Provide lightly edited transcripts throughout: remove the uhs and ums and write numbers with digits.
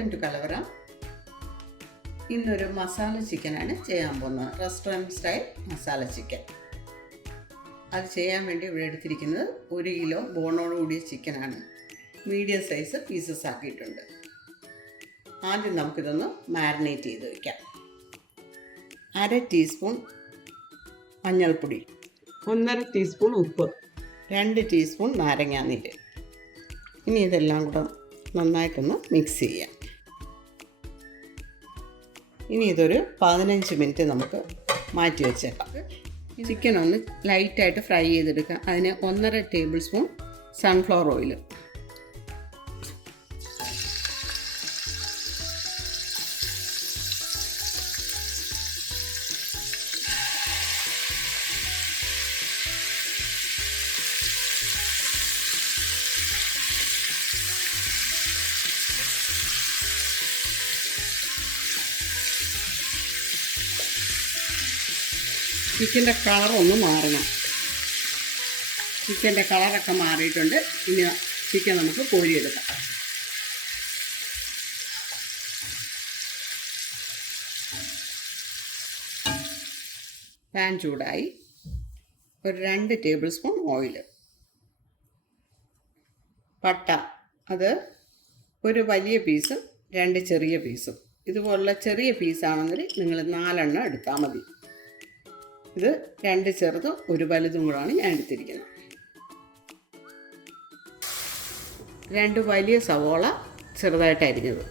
Welcome to കലവറ. ഇന്നൊരു മസാല ചിക്കനാണ് ചെയ്യാൻ പോകുന്നത്. Restaurant style masala chicken. അത് ചെയ്യാൻ വേണ്ടി ഇവിടെ എടുത്തിരിക്കുന്നത് 1 കിലോ ബോണോട് കൂടിയ ചിക്കനാണ്. മീഡിയം സൈസ് പീസസ് ആക്കിയിട്ടുണ്ട്. ആദ്യം നമുക്കിതൊന്ന് മാരിനേറ്റ് ചെയ്ത് വയ്ക്കാം. 1/2 ടീസ്പൂൺ മഞ്ഞൾപ്പൊടി, 1/2 ടീസ്പൂൺ ഉപ്പ്, 2 ടീസ്പൂൺ നാരങ്ങാനീര്. ഇനി ഇതെല്ലാം കൂടെ നന്നായിട്ടൊന്ന് മിക്സ് ചെയ്യാം. ഇനി ഇതൊരു 15 മിനിറ്റ് നമുക്ക് മാറ്റി വെച്ചേക്കാം. ചിക്കൻ ഒന്ന് ലൈറ്റായിട്ട് ഫ്രൈ ചെയ്തെടുക്കാം. അതിന് 1.5 ടേബിൾ സ്പൂൺ സൺഫ്ലവർ ഓയിൽ, ചിക്കൻ്റെ കളറൊന്ന് മാറണം. ചിക്കൻ്റെ കളറൊക്കെ മാറിയിട്ടുണ്ട്. ഇനി ചിക്കൻ നമുക്ക് കോരിയെടുക്കാം. പാൻ ചൂടായി. ഒരു 2 ടേബിൾ സ്പൂൺ ഓയിൽ, പട്ട അത് ഒരു വലിയ പീസും 2 ചെറിയ പീസും. ഇതുപോലുള്ള ചെറിയ പീസാണെങ്കിൽ നിങ്ങൾ 4 എണ്ണം എടുത്താൽ മതി. ഇത് 2 ചെറുതും 1 വലുതും കൂടാണ് ഞാൻ എടുത്തിരിക്കുന്നത്. 2 വലിയ സവോള ചെറുതായിട്ട് അരിഞ്ഞത്,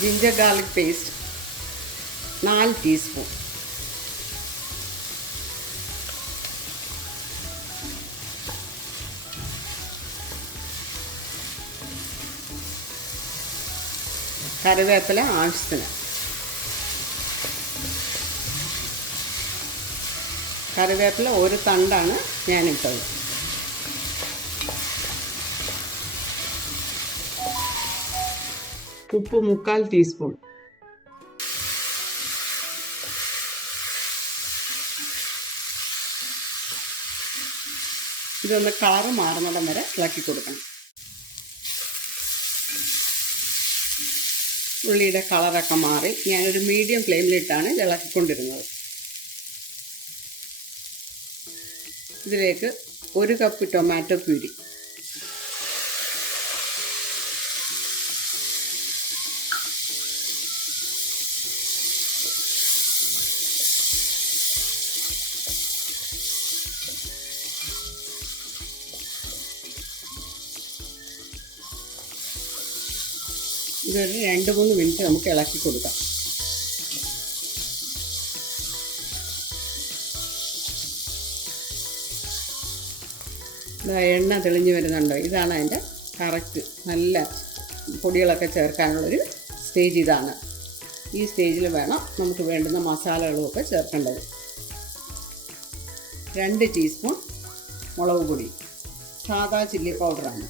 ജിഞ്ചർ ഗാർലിക് പേസ്റ്റ് 4 ടീസ്പൂൺ, കറിവേപ്പില ആവശ്യത്തിന്. കറിവേപ്പില ഒരു തണ്ടാണ് ഞാനിട്ടത്. ഉപ്പ് 3/4 ടീസ്പൂൺ, ഇതൊന്ന് കളറ് മാറുന്നിടം വരെ ഇളക്കി കൊടുക്കണം. ഉള്ളിയുടെ കളറൊക്കെ മാറി. ഞാനൊരു മീഡിയം ഫ്ലെയിമിലിട്ടാണ് ഇളക്കിക്കൊണ്ടിരുന്നത്. ഇതിലേക്ക് 1 കപ്പ് ടൊമാറ്റോ പ്യൂരി, ഇതൊരു 2-3 മിനിറ്റ് നമുക്ക് ഇളക്കി കൊടുക്കാം. എണ്ണ തെളിഞ്ഞ് വരുന്നുണ്ടോ? ഇതാണ് അതിൻ്റെ കറക്റ്റ്. നല്ല പൊടികളൊക്കെ ചേർക്കാനുള്ളൊരു സ്റ്റേജ് ഇതാണ്. ഈ സ്റ്റേജിൽ വേണം നമുക്ക് വേണ്ടുന്ന മസാലകളുമൊക്കെ ചേർക്കേണ്ടത്. 2 ടീസ്പൂൺ മുളക് പൊടി, സാദാ ചില്ലി പൗഡറാണ്.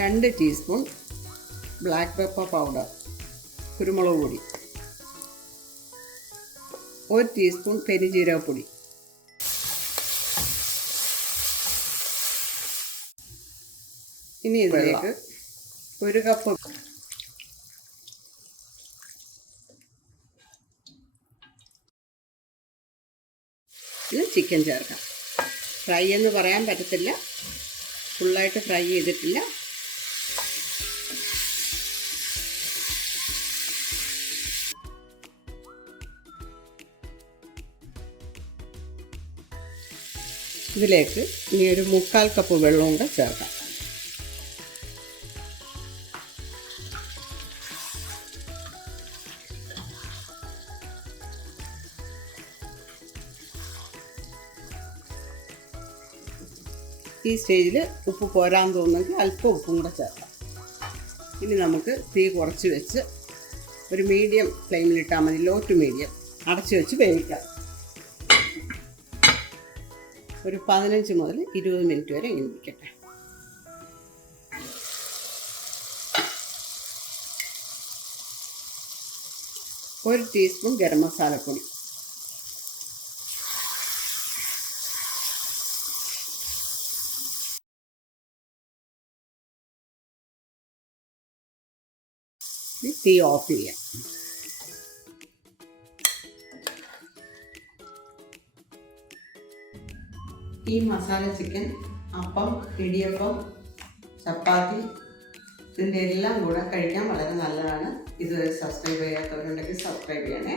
2 ടീസ്പൂൺ ബ്ലാക്ക് പെപ്പർ പൗഡർ, കുരുമുളക് പൊടി, 1 ടീസ്പൂൺ പെരുംജീരകപ്പൊടി, ഇനി ഇതിലേക്ക് 1 കപ്പ് ഇത് ചിക്കൻ ചേർക്കാം. ഫ്രൈ എന്ന് പറയാൻ പറ്റത്തില്ല, ഫുള്ളായിട്ട് ഫ്രൈ ചെയ്തിട്ടില്ല. ഇതിലേക്ക് ഇനി ഒരു 3/4 കപ്പ് വെള്ളവും കൂടെ ചേർക്കാം. ഈ സ്റ്റേജിൽ ഉപ്പ് പോരാൻ തോന്നുന്നെങ്കിൽ അല്പം ഉപ്പും കൂടെ ചേർക്കാം. ഇനി നമുക്ക് തീ കുറച്ച് വെച്ച് ഒരു മീഡിയം ഫ്ലെയിമിലിട്ടാൽ മതി. ലോ ടു മീഡിയം അടച്ച് വെച്ച് വേവിക്കാം. ഒരു 15 മുതൽ 20 മിനിറ്റ് വരെ ഇങ്ങനെ ഇരിക്കട്ടെ. 1 ടീസ്പൂൺ ഗരം മസാലപ്പൊടി, തീ ഓഫ് ചെയ്യാം. ഈ മസാല ചിക്കൻ അപ്പം, ഇടിയപ്പം, ചപ്പാത്തി ഇതിൻ്റെ എല്ലാം കൂടെ കഴിക്കാൻ വളരെ നല്ലതാണ്. ഇതുവരെ സബ്സ്ക്രൈബ് ചെയ്യാത്തവരുണ്ടെങ്കിൽ സബ്സ്ക്രൈബ് ചെയ്യണേ.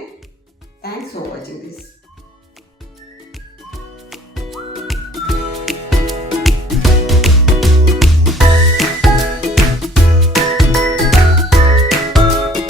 Thanks for watching this.